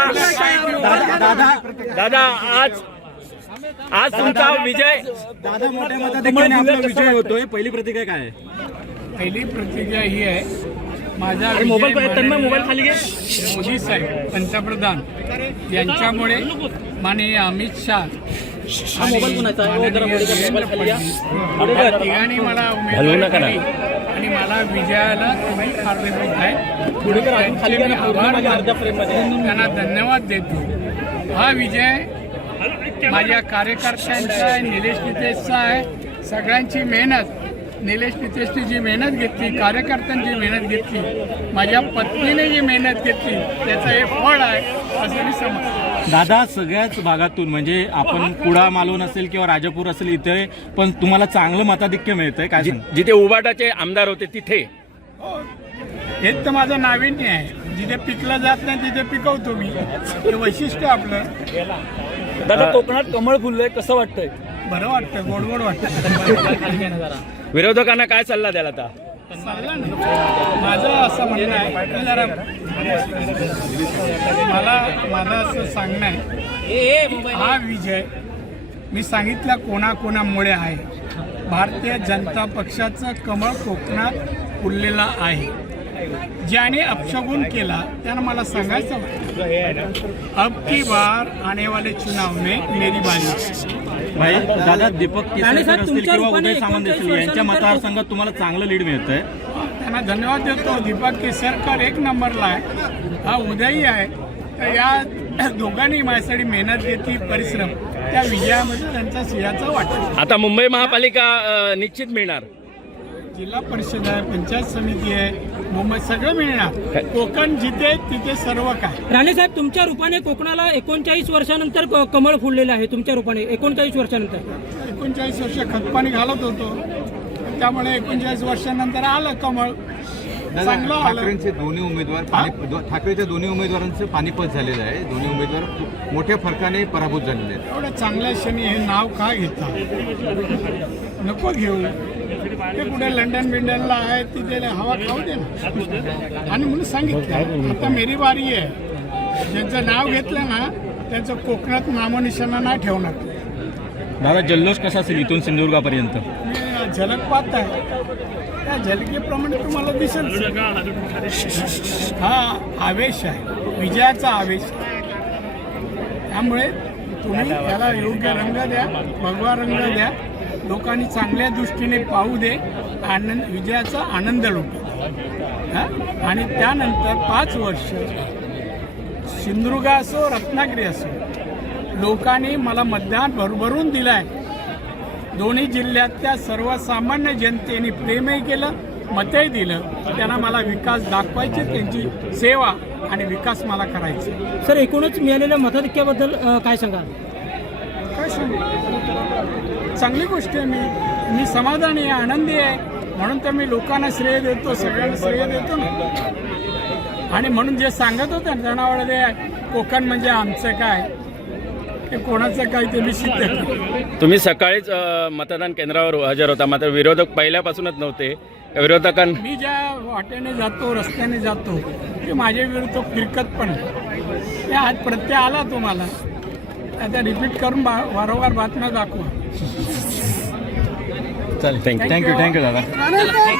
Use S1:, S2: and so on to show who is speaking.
S1: दादा आज तुमचा विजय
S2: दादा मोठ्या मताधिक्याने आपला विजय होतोय. पहिली प्रतिक्रिया काय आहे?
S3: पहिली प्रतिक्रिया ही आहे, माझा
S1: मोबाईल खाली घे.
S3: मोदी साहेब पंतप्रधान यांच्यामुळे माननीय अमित शाह तिघांनी मला उमेदवारी दिली आणि मला विजयाला तुम्ही कारणीभूत आहे. त्यांना धन्यवाद देतो. हा विजय माझ्या कार्यकर्त्यांचा आहे, निलेश नितेशचा आहे. सगळ्यांची मेहनत, निलेश नितेशने जी मेहनत घेतली, कार्यकर्त्यांची मेहनत घेतली, माझ्या पत्नीने जी मेहनत घेतली, त्याचं हे फळ आहे असं मी समजतो.
S2: दादा, सगळ्याच भागातून म्हणजे आपण कुडा मालवण असेल किंवा राजापूर असेल इथे पण तुम्हाला चांगलं मताधिक्य मिळतंय काय?
S1: जिथे उबाटाचे आमदार होते तिथे
S3: हेच तर माझं नाविन्य आहे. जिथे पिकलं जात नाही तिथे पिकवतो मी. हे वैशिष्ट्य आपलं.
S1: दादा, कोकणात कमळ फुललंय, कसं वाटतंय?
S3: बरं वाटतं, गोड वाटतं.
S1: विरोधकांना काय सल्ला द्याल आता?
S3: माझं असं म्हणणं आहे की जरा माझं असं सांगणं आहे, हा विजय मी सांगितलं कोणाकोणामुळे आहे. भारतीय जनता पक्षाचं कमळ कोकणात फुललेला आहे. ज्याने अपशगुन केला त्यानं मला सांगायचं, अब की बार आने वाले चुनाव में मेरी बारी.
S2: भाई दादा, दीपक केसरकर असतील किंवा उदय सामंत असतील यांच्या मतदारसंघात तुम्हाला चांगलं लीड मिळतंय.
S3: त्यांना धन्यवाद देतो. दीपक केसरकर एक नंबरला आहे, हा उदयही आहे. तर या दोघांनी माझ्यासाठी मेहनत घेतली, परिश्रम, त्या विजयामध्ये त्यांचा सिंहाचा वाटा.
S1: आता मुंबई महापालिका निश्चित मिळणार.
S3: जिल्हा परिषद आहे, पंचायत समिती आहे, मुंबई सगळं मिळणार. कोकण जिथे तिथे सर्व काय.
S4: राणे साहेब, तुमच्या रूपाने कोकणाला 39 वर्षानंतर कमळ फुललेलं आहे. तुमच्या रूपाने 39 वर्षानंतर
S3: 39 वर्ष खतपाणी घालत होतो, त्यामुळे 39 वर्षानंतर आलं कमळ. चांगलं आलं.
S5: ठाकरेंचे दोन्ही उमेदवार ठाकरेच्या दोन्ही उमेदवारांचं पानिपत झालेलं आहे. दोन्ही उमेदवार मोठ्या फरकाने पराभूत झालेले आहेत.
S3: एवढ्या चांगल्या क्षणी हे नाव का घेता? नको घेऊ. ते कुठे लंडन बिंडनला आहे, तिथे हवा खाऊ दे ना. आणि म्हणून सांगितलं आता मेरी बारी आहे. ज्यांचं नाव घेतलं ना त्यांचं कोकणात नामोनिशाणा नाही ठेवणार.
S2: दादा, जल्लोष कसा असेल इथून सिंधुदुर्गापर्यंत?
S3: मी झलक पाहत आहे, त्या झलकेप्रमाणे तुम्हाला दिसेल. हा आवेश आहे, विजयाचा आवेश आहे. त्यामुळे तुम्ही त्याला योग्य रंग द्या, भगवा रंग द्या. लोकांनी चांगल्या दृष्टीने पाहू दे, आनंद, विजयाचा आनंद लुटू. आणि त्यानंतर 5 वर्ष सिंधुदुर्ग असो, रत्नागिरी असो, लोकांनी मला मतदान भरभरून दिलं आहे. दोन्ही जिल्ह्यातल्या सर्वसामान्य जनतेने प्रेमही केलं, मतही दिलं. त्यांना मला विकास दाखवायचे, त्यांची सेवा आणि विकास मला करायचा.
S4: सर, एकूणच मिळालेल्या मताधिक्याबद्दल काय सांगाल?
S3: काय सांगू, चांगली गोष्ट आहे. मी समाधानी आहे, आनंदी आहे. म्हणून तर मी लोकांना श्रेय देतो, सगळ्यांना श्रेय देतो ना. आणि म्हणून जे सांगत होते ना जनावळे, कोकण म्हणजे आमचं काय, ते कोणाचं काय, ते मी सिद्ध केलं.
S1: तुम्ही सकाळीच मतदान केंद्रावर हजर होता, मात्र विरोधक पहिल्यापासूनच नव्हते.
S3: मी ज्या वाटेने जातो, रस्त्याने जातो, ते माझ्या विरुद्ध फिरकत पण त्या आज प्रत्यय आला तुम्हाला. आता रिपीट करून वारंवार बातम्या दाखवा.
S2: चालेल, थँक्यू दादा.